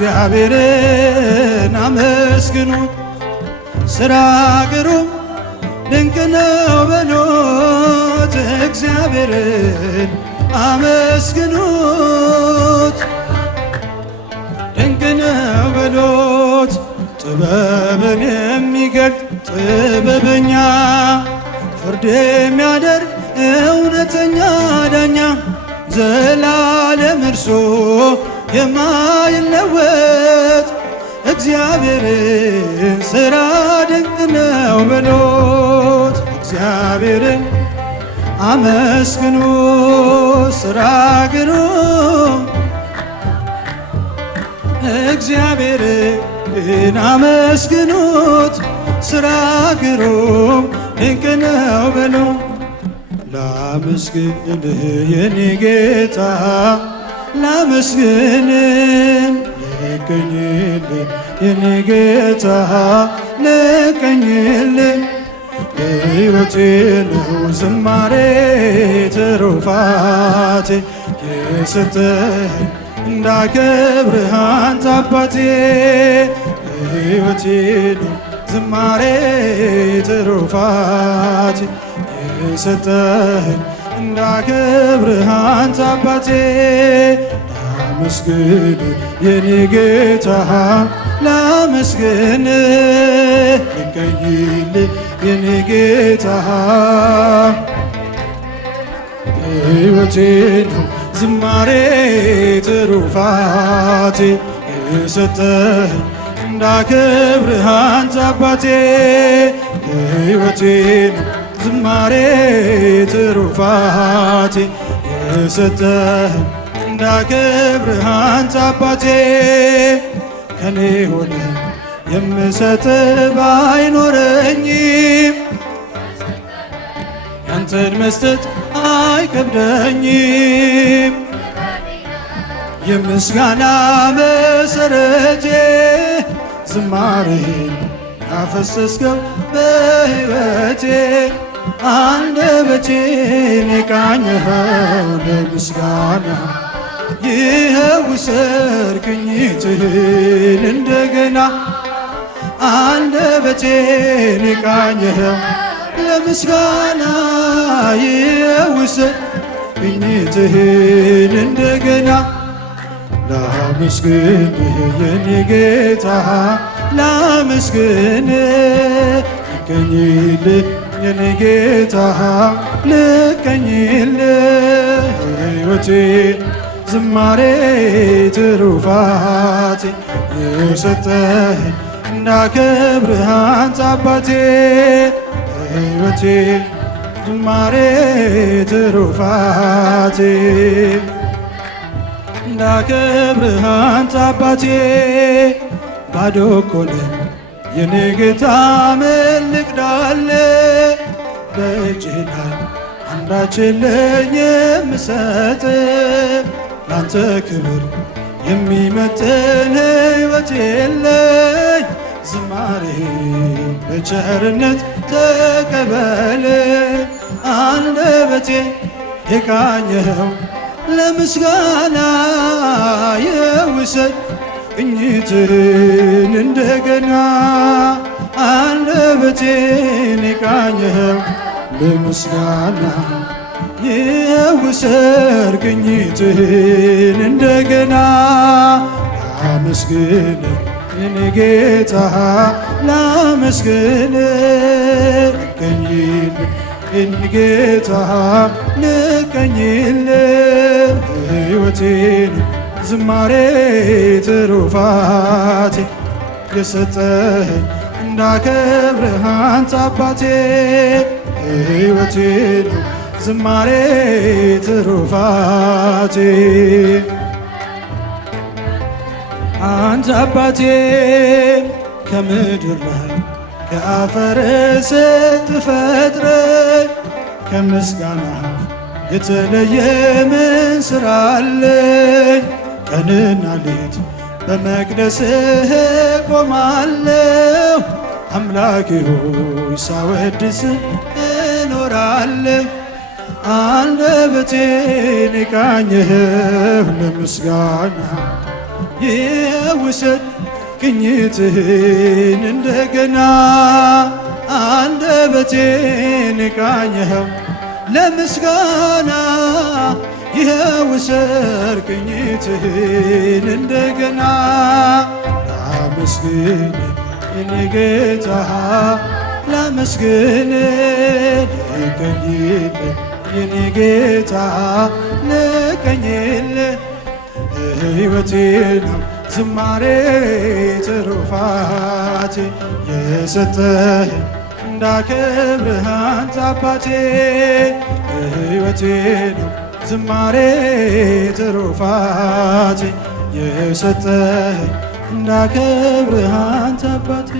እግዚአብሔርን አመስግኑ ሥራ ግሩም ድንቅ ነው በሉት እግዚአብሔርን አመስግኑት ድንቅ ነው በሉት ጥበብን የሚገልጥ ጥበበኛ ፍርድ የሚያደርግ እውነተኛ ዳኛ ዘላለም እርሱ የማይለወጥ እግዚአብሔርን ሥራ ድንቅ ነው በሉት እግዚአብሔርን አመስግኑ ሥራ ግሩም እግዚአብሔርን አመስግኑት ሥራ ግሩም ድንቅ ነው በሉ ላመስግንህ የኔ ጌታ ላመስግንም ልቀኝልህ የኔ ጌታ ልቀኝልህ ሕይወቴ ነው ዝማሬ ትሩፋቴ የሰጠኸኝ እንዳከብርህ አንተ አባቴ ሕይወቴ ነው ዝማሬ ትሩፋቴ የሰጠኸኝ እንዳከብርህ አንተ አባቴ ላመስግን የኔ ጌታ ላመስግን ልቀኝልህ የኔ ጌታ ሕይወቴ ነው ዝማሬ ትሩፋቴ የሰጠኸኝ እንዳከብርህ አንተ አባቴ ሕይወቴ ነው ዝማሬ ትሩፋቴ የሰጠኸኝ እንዳከብርህ አንተ አባቴ ከኔ ሆነ የምሰጥ ባይኖረኝም ያንተን መስጠት አይከብደኝም የምስጋና መሰረቴ ዝማሬን ያፈሰስከው በሕይወቴ አንደበቴን የቃኘኸው ለምስጋና ይኸው ውሰድ ቅኝትህን እንደገና አንደበቴን የቃኘኸው ለምስጋና ይኸው ውሰድ ቅኝትህን እንደገና ላመስግንህ የኔ ጌታ ላመስግንህ ልቀኝልህ የኔ ጌታ ልቀኝልህ ሕይወቴ ዝማሬ ትሩፋቴ የሰጠኸኝ እንዳከብርህ አንተ አባቴ ሕይወቴ ዝማሬ ትሩፋቴ እንዳከብርህ አንተ አባቴ ባዶ እኮ ነኝ የኔ ጌታ ምን ልቅዳለህ በእጅህ ላይ አንዳች የለኝ የምሰጥህ ላንተ ክብር የሚመጥን ሕይወት የለኝ ዝማሬ በቸርነት ተቀበል አንደበቴ የቃኘኸው ለምስጋና የውሰድ ቅኝትን እንደገና አንደበቴን የቃኘኸው ለምስጋና የውሰድ ቅኝትን እንደገና ላመስግን የኔ ጌታ ላመስግን ልቀኝልህ የኔ ጌታ ልቀኝልህ ሕይወቴን ዝማሬ ትሩፋቴ የሰጠኸኝ እንዳከብርህ አንተ አባቴ ሕይወቴ ነው ዝማሬ ትሩፋቴ አንተ አባቴ ከምድር ላይ ከአፈር ስትፈጥረኝ ከምስጋና የተለየ ምን ሥራ አለኝ? ቀንና ሌት በመቅደስህ ቆማለሁ። አምላኬ ሆይ ሳወድስህ እኖራለሁ። አንደበቴን የቃኘህ ለምስጋና ይውሰድ ቅኝትህን እንደገና አንደበቴን ቃኘኸው ለምስጋና ይውሰድ ቅኝትህን እንደገና ላመስግን የኔ ጌታ ላመስግን ልቀኝልህ የኔ ጌታ ልቀኝልህ ሕይወቴ ነው ዝማሬ ትሩፋቴ የሰጠህ እንዳከብርህ አንተ አባቴ ሕይወቴ ነው ዝማሬ ትሩፋቴ የሰጠህ እንዳከብርህ አንተ አባቴ